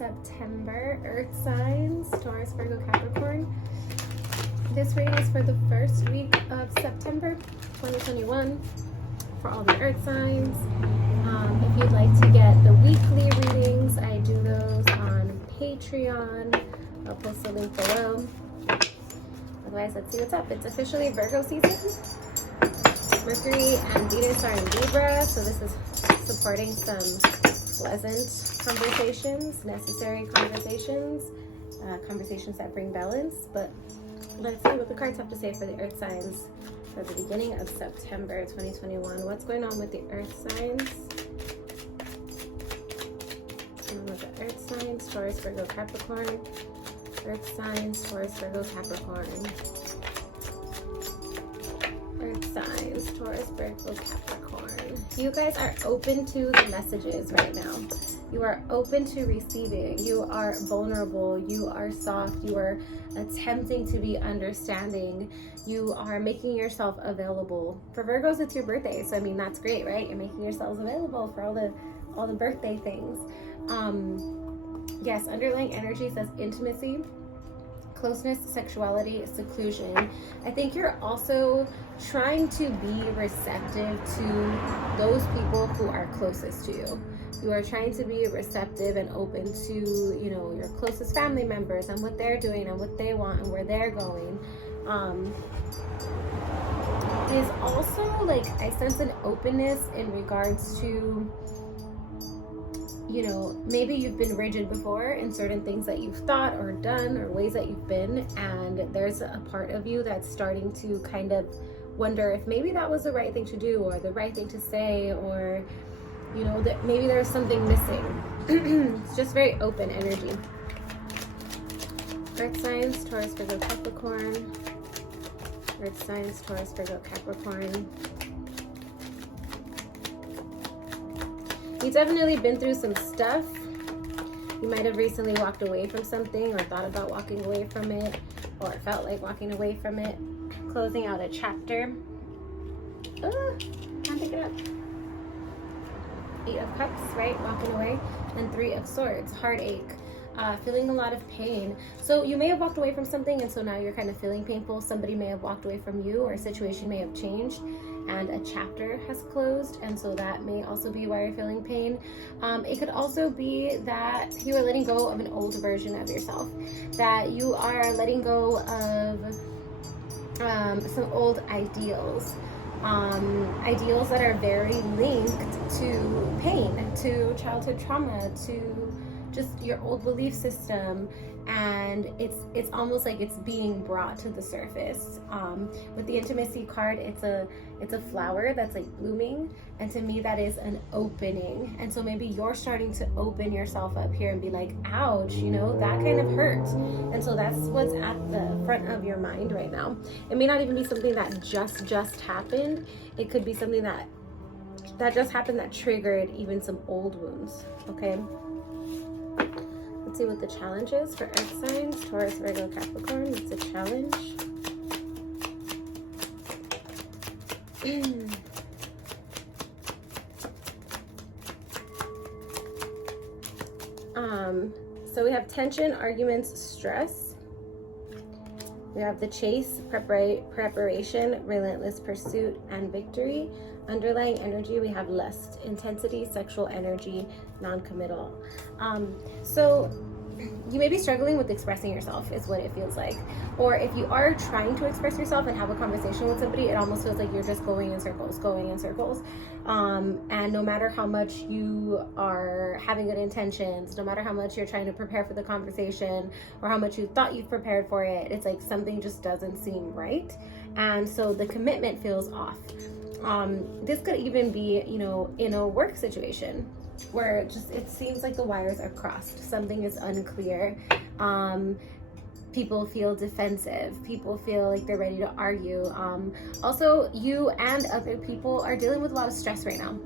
September. Earth signs, Taurus, Virgo, Capricorn. This reading is for the first week of September 2021 for all the Earth signs. If you'd like to get the weekly readings, I do those on Patreon. I'll post the link below. Otherwise, let's see what's up. It's officially Virgo season. Mercury and Venus are in Libra, so this is supporting some pleasant conversations, necessary conversations, conversations that bring balance. But let's see what the cards have to say for the Earth signs for the beginning of September 2021. What's going on with the Earth signs? With the Earth signs, Taurus, Virgo, Capricorn. Earth signs, Taurus, Virgo, Capricorn. Earth signs, Taurus, Virgo, Capricorn. You guys are open to the messages right now. You are open to receiving. You are vulnerable. You are soft. You are attempting to be understanding. You are making yourself available. For Virgos, it's your birthday, so I mean that's great, right? You're making yourselves available for all the birthday things. Yes, underlying energy says intimacy, closeness, sexuality, seclusion. I think you're also trying to be receptive to those people who are closest to you. You are trying to be receptive and open to, you know, your closest family members and what they're doing and what they want and where they're going. Is also like, I sense an openness in regards to, you know, maybe you've been rigid before in certain things that you've thought or done or ways that you've been, and there's a part of you that's starting to kind of wonder if maybe that was the right thing to do or the right thing to say, or, you know, that maybe there's something missing. It's just very open energy. Earth signs, Taurus, Virgo, Capricorn. Earth signs, Taurus, Virgo, Capricorn. You've definitely been through some stuff. You might have recently walked away from something or thought about walking away from it or felt like walking away from it. Closing out a chapter. Oh, can't pick it up. 8 of Cups, right? Walking away. And 3 of Swords, heartache. Feeling a lot of pain. So you may have walked away from something and so now you're kind of feeling painful. Somebody may have walked away from you, or a situation may have changed and a chapter has closed, and so that may also be why you're feeling pain. It could also be that you are letting go of an old version of yourself, that you are letting go of some old ideals. Ideals that are very linked to pain, to childhood trauma, to just your old belief system, and it's almost like it's being brought to the surface. With the intimacy card, it's a flower that's like blooming, and to me that is an opening. And so maybe you're starting to open yourself up here and be like, ouch, you know, that kind of hurt. And so that's what's at the front of your mind right now. It may not even be something that just happened. It could be something that just happened that triggered even some old wounds. Okay, let's see what the challenge is for Earth signs, Taurus, Virgo, Capricorn. It's a challenge. So we have tension, arguments, stress. We have the chase, preparation, relentless pursuit, and victory. Underlying energy, we have lust, intensity, sexual energy, non-committal. So you may be struggling with expressing yourself, is what it feels like. Or if you are trying to express yourself and have a conversation with somebody, it almost feels like you're just going in circles. And no matter how much you are having good intentions, no matter how much you're trying to prepare for the conversation or how much you thought you've prepared for it, it's like something just doesn't seem right. And so the commitment feels off. This could even be, you know, in a work situation where it seems like the wires are crossed. Something is unclear. People feel defensive. People feel like they're ready to argue. Also, you and other people are dealing with a lot of stress right now.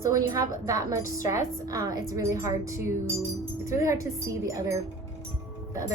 So when you have that much stress, it's really hard to see the other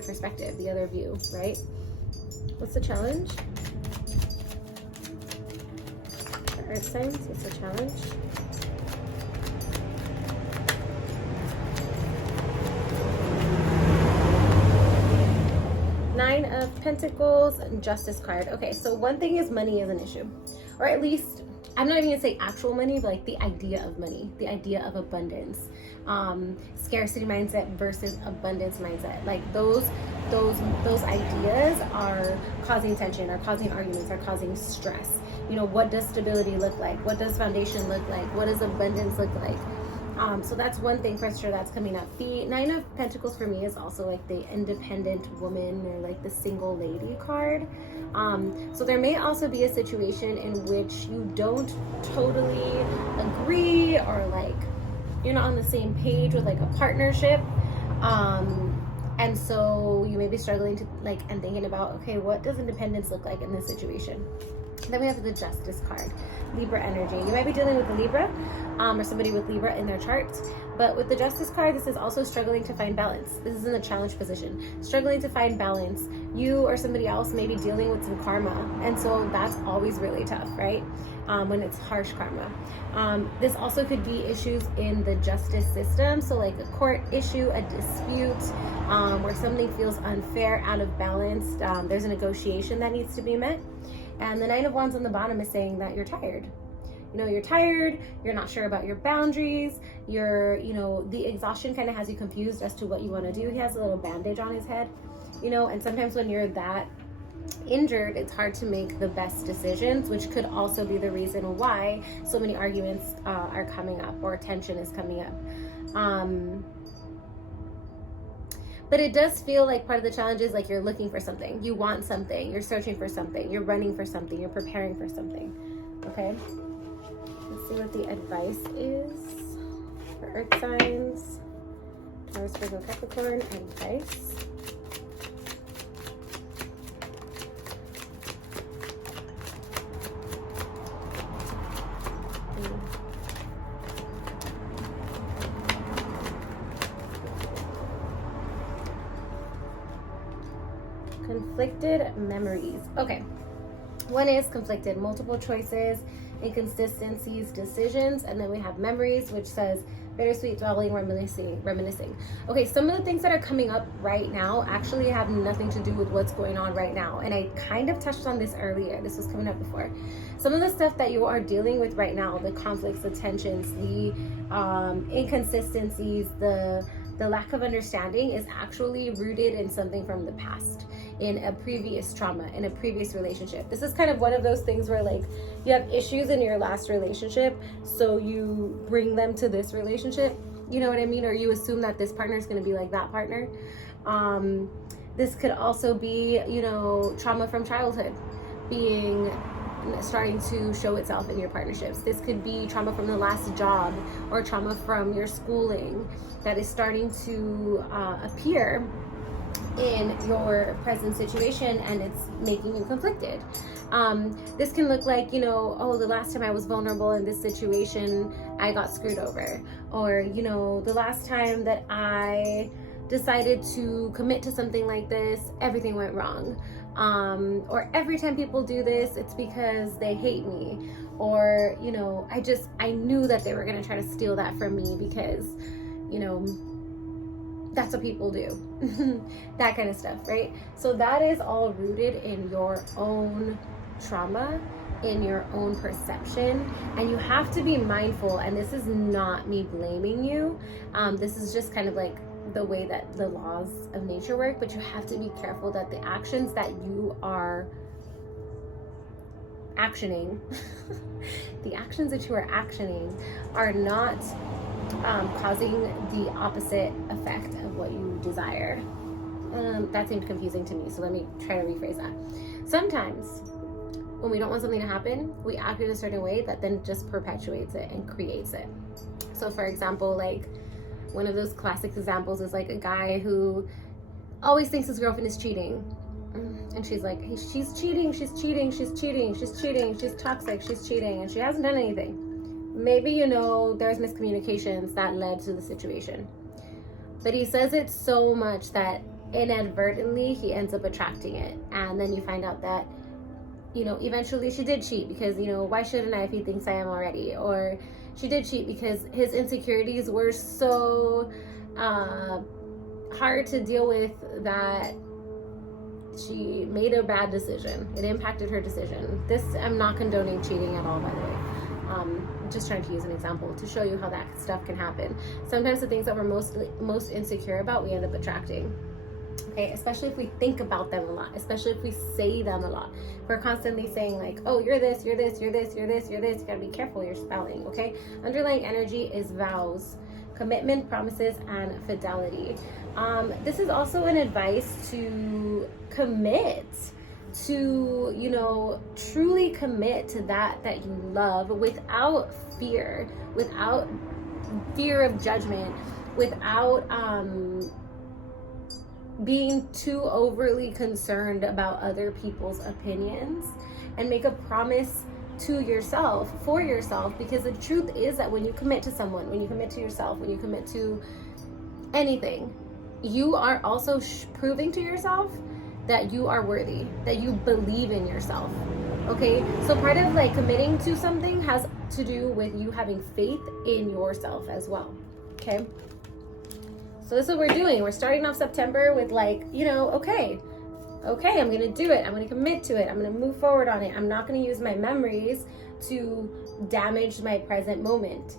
perspective, the other view, right? What's the challenge? Earth signs, what's the challenge? Pentacles and Justice card. Okay, so one thing is money is an issue, or at least I'm not even gonna say actual money, but like the idea of money, the idea of abundance, scarcity mindset versus abundance mindset. Like those ideas are causing tension, are causing arguments, are causing stress. You know, what does stability look like? What does foundation look like? What does abundance look like? So that's one thing for sure that's coming up. The Nine of Pentacles for me is also like the independent woman, or like the single lady card. So there may also be a situation in which you don't totally agree, or like you're not on the same page with like a partnership. And so you may be struggling to like, and thinking about, okay, what does independence look like in this situation? Then we have the Justice card, Libra energy. You might be dealing with a Libra, or somebody with Libra in their charts. But with the Justice card, this is also struggling to find balance. This is in the challenge position. Struggling to find balance. You or somebody else may be dealing with some karma. And so that's always really tough, right? When it's harsh karma. This also could be issues in the justice system. So like a court issue, a dispute, where something feels unfair, out of balance. There's a negotiation that needs to be met. And the Nine of Wands on the bottom is saying that you're tired. You know, you're tired, you're not sure about your boundaries, the exhaustion kind of has you confused as to what you want to do. He has a little bandage on his head, and sometimes when you're that injured, it's hard to make the best decisions, which could also be the reason why so many arguments are coming up, or tension is coming up. But it does feel like part of the challenge is like you're looking for something, you want something, you're searching for something, you're running for something, you're preparing for something. Okay, let's see what the advice is for Earth signs, Taurus, Virgo, Capricorn. Advice. Conflicted memories. Okay, one is conflicted, multiple choices, inconsistencies, decisions, and then we have memories, which says bittersweet, dwelling, reminiscing. Okay, some of the things that are coming up right now actually have nothing to do with what's going on right now, and I kind of touched on this earlier. This was coming up before. Some of the stuff that you are dealing with right now, the conflicts, the tensions, the inconsistencies, the lack of understanding, is actually rooted in something from the past, in a previous trauma, in a previous relationship. This is kind of one of those things where like you have issues in your last relationship, so you bring them to this relationship, you know what I mean? Or you assume that this partner is going to be like that partner. This could also be, trauma from childhood starting to show itself in your partnerships. This could be trauma from the last job, or trauma from your schooling that is starting to appear in your present situation, and it's making you conflicted. This can look like, the last time I was vulnerable in this situation, I got screwed over. Or, the last time that I decided to commit to something like this, everything went wrong. Or every time people do this, it's because they hate me. Or, I knew that they were going to try to steal that from me because, that's what people do. That kind of stuff, right? So that is all rooted in your own trauma, in your own perception, and you have to be mindful. And this is not me blaming you. This is just kind of like the way that the laws of nature work, but you have to be careful that the actions that you are actioning, the actions that you are actioning are not causing the opposite effect of what you desire. That seemed confusing to me, so let me try to rephrase that. Sometimes when we don't want something to happen, we act in a certain way that then just perpetuates it and creates it. So for example, like one of those classic examples is like a guy who always thinks his girlfriend is cheating, and she's like, hey, she's cheating, she's toxic, she's cheating, and she hasn't done anything. Maybe, there's miscommunications that led to the situation. But he says it so much that inadvertently he ends up attracting it. And then you find out that, eventually she did cheat because, why shouldn't I if he thinks I am already? Or she did cheat because his insecurities were so hard to deal with that She made a bad decision. It impacted her decision. This, I'm not condoning cheating at all, by the way. Just trying to use an example to show you how that stuff can happen. Sometimes the things that we're most insecure about, we end up attracting. Okay, especially if we think about them a lot, especially if we say them a lot. We're constantly saying like, oh, you're this, you're this, you're this, you're this, you're this. You gotta be careful your spelling, okay? Underlying energy is vows, commitment, promises, and fidelity. This is also an advice to commit, to, you know, truly commit to that you love without fear of judgment, without being too overly concerned about other people's opinions, and make a promise to yourself, for yourself, because the truth is that when you commit to someone, when you commit to yourself, when you commit to anything, you are also proving to yourself that you are worthy, that you believe in yourself. Okay, so part of like committing to something has to do with you having faith in yourself as well. Okay, so this is what we're doing. We're starting off September with like, you know, okay, I'm gonna do it. I'm gonna commit to it. I'm gonna move forward on it. I'm not gonna use my memories to damage my present moment.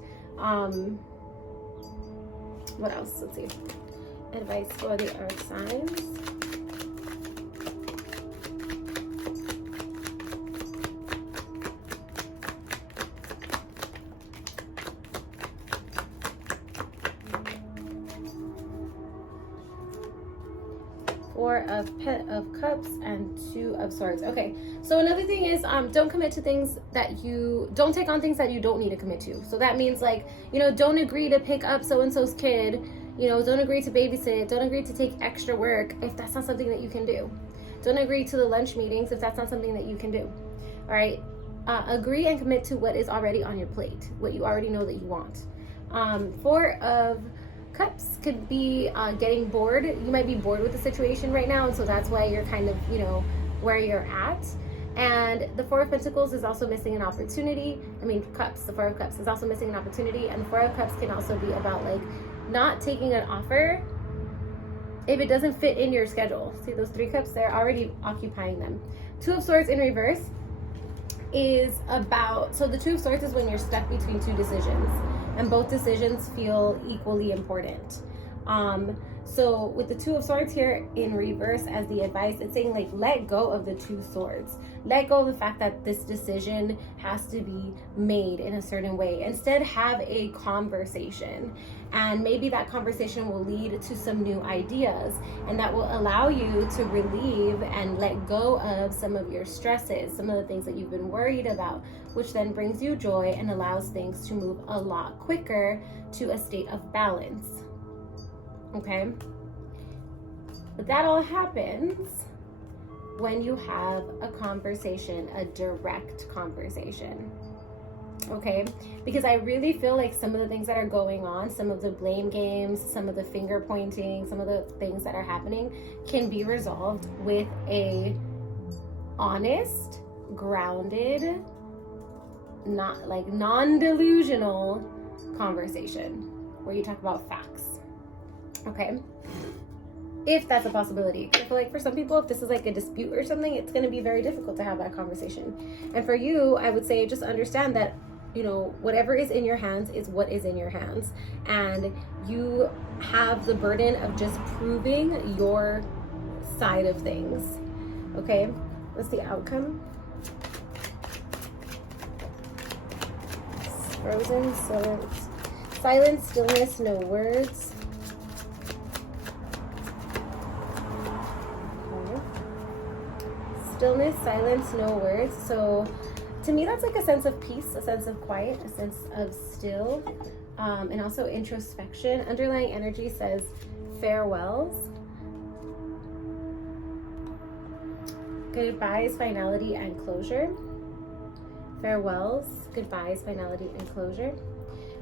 What else? Let's see. Advice for the earth signs. Four of Cups and Two of Swords. Okay, so another thing is don't commit to things that don't take on things that you don't need to commit to. So that means like, you know, don't agree to pick up so-and-so's kid, you know, don't agree to babysit, don't agree to take extra work if that's not something that you can do. Don't agree to the lunch meetings if that's not something that you can do. All right, agree and commit to what is already on your plate, what you already know that you want. Four of Cups could be getting bored. You might be bored with the situation right now, and so that's why you're kind of, you know, where you're at. And the Four of Pentacles is also missing an opportunity. Cups, the Four of Cups is also missing an opportunity, and the Four of Cups can also be about like not taking an offer if it doesn't fit in your schedule. See those three cups? They're already occupying them. Two of Swords in reverse is about, so the Two of Swords is when you're stuck between two decisions, and both decisions feel equally important. So with the Two of Swords here in reverse as the advice, it's saying like, let go of the two swords. Let go of the fact that this decision has to be made in a certain way. Instead, have a conversation. And maybe that conversation will lead to some new ideas, and that will allow you to relieve and let go of some of your stresses, some of the things that you've been worried about, which then brings you joy and allows things to move a lot quicker to a state of balance. Okay? But that all happens when you have a conversation, a direct conversation. Okay? Because I really feel like some of the things that are going on, some of the blame games, some of the finger pointing, some of the things that are happening can be resolved with a honest, grounded, not like non-delusional conversation where you talk about facts. Okay, if that's a possibility. I feel like for some people, if this is like a dispute or something, it's going to be very difficult to have that conversation. And for you, I would say just understand that, you know, whatever is in your hands is what is in your hands, and you have the burden of just proving your side of things. Okay, what's the outcome? Frozen, silence, stillness, no words. Stillness, silence, no words. So to me, that's like a sense of peace, a sense of quiet, a sense of still, and also introspection. Underlying energy says farewells, goodbyes, finality, and closure. Farewells, goodbyes, finality, and closure.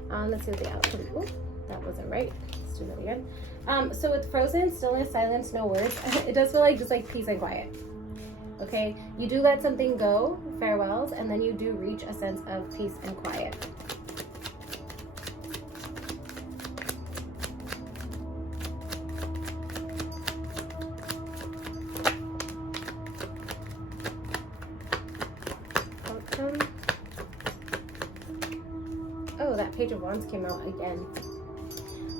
Let's see what the outcome. Oh, that wasn't right. Let's do that again. So with frozen, stillness, silence, no words, it does feel like just like peace and quiet. Okay, you do let something go, farewells, and then you do reach a sense of peace and quiet. Page of Wands came out again.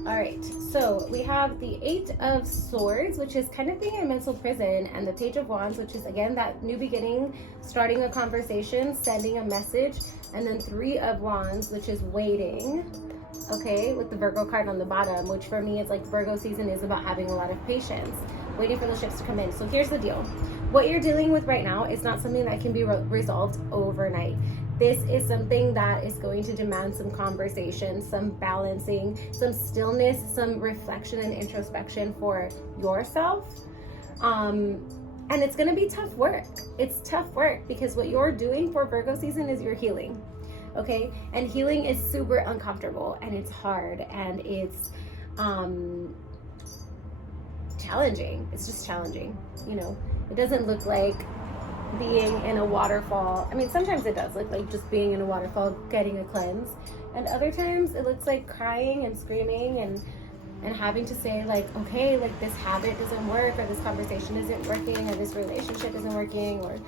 All right, so we have the 8 of Swords, which is kind of being in a mental prison, and the Page of Wands, which is again that new beginning, starting a conversation, sending a message, and then 3 of Wands, which is waiting, okay, with the Virgo card on the bottom, which for me is like Virgo season is about having a lot of patience, waiting for the ships to come in. So here's the deal. What you're dealing with right now is not something that can be resolved overnight. This is something that is going to demand some conversation, some balancing, some stillness, some reflection and introspection for yourself. And it's going to be tough work. It's tough work because what you're doing for Virgo season is you're healing. Okay? And healing is super uncomfortable and it's hard and it's challenging. It's just challenging. You know, it doesn't look like being in a waterfall. I mean, sometimes it does look like just being in a waterfall, getting a cleanse. And other times it looks like crying and screaming and having to say like, okay, like this habit doesn't work, or this conversation isn't working, or this relationship isn't working, or,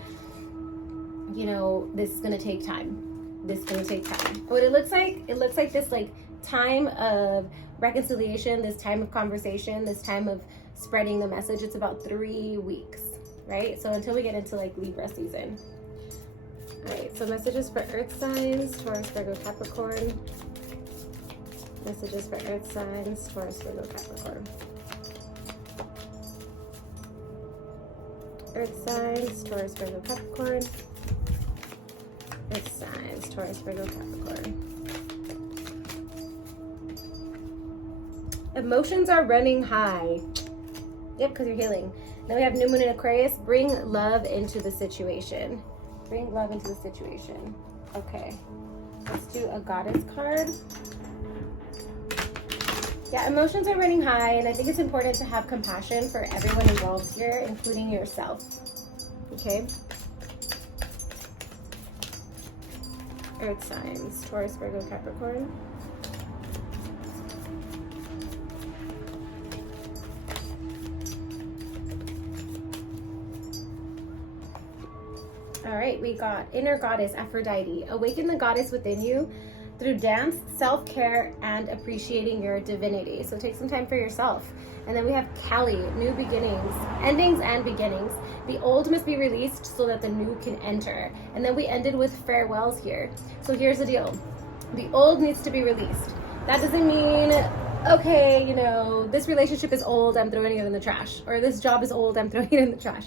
you know, this is going to take time. This is going to take time. What it looks like this like time of reconciliation, this time of conversation, this time of spreading the message. It's about 3 weeks. Right? So until we get into like Libra season. All right, so messages for earth signs, Taurus, Virgo, Capricorn. Messages for earth signs, Taurus, Virgo, Capricorn. Earth signs, Taurus, Virgo, Capricorn. Earth signs, Taurus, Virgo, Capricorn. Emotions are running high. Yep, because you're healing. Then we have New Moon in Aquarius. Bring love into the situation. Bring love into the situation. Okay. Let's do a Goddess card. Yeah, emotions are running high, and I think it's important to have compassion for everyone involved here, including yourself. Okay? Earth signs. Taurus, Virgo, Capricorn. All right, we got Inner Goddess, Aphrodite. Awaken the goddess within you through dance, self-care, and appreciating your divinity. So take some time for yourself. And then we have Kali, new beginnings, endings and beginnings. The old must be released so that the new can enter. And then we ended with farewells here. So here's the deal. The old needs to be released. That doesn't mean, okay, you know, this relationship is old, I'm throwing it in the trash. Or this job is old, I'm throwing it in the trash.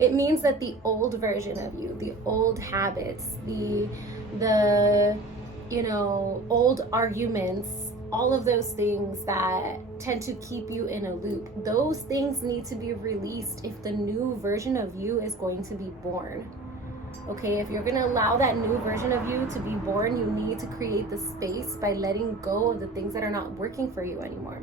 It means that the old version of you, the old habits, the you know, old arguments, all of those things that tend to keep you in a loop, those things need to be released if the new version of you is going to be born. Okay, if you're going to allow that new version of you to be born, you need to create the space by letting go of the things that are not working for you anymore.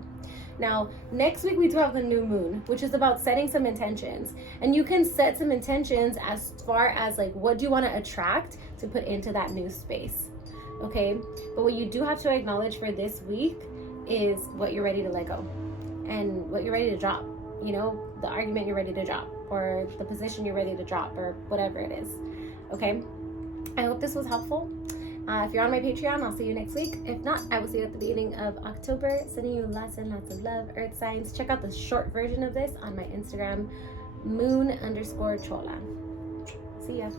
Now, next week we do have the new moon, which is about setting some intentions. And you can set some intentions as far as like, what do you want to attract to put into that new space? Okay, but what you do have to acknowledge for this week is what you're ready to let go and what you're ready to drop. You know, the argument you're ready to drop, or the position you're ready to drop, or whatever it is. Okay, I hope this was helpful. If you're on my Patreon, I'll see you next week. If not, I will see you at the beginning of October. Sending you lots and lots of love, earth signs. Check out the short version of this on my Instagram, moon_chola. See ya.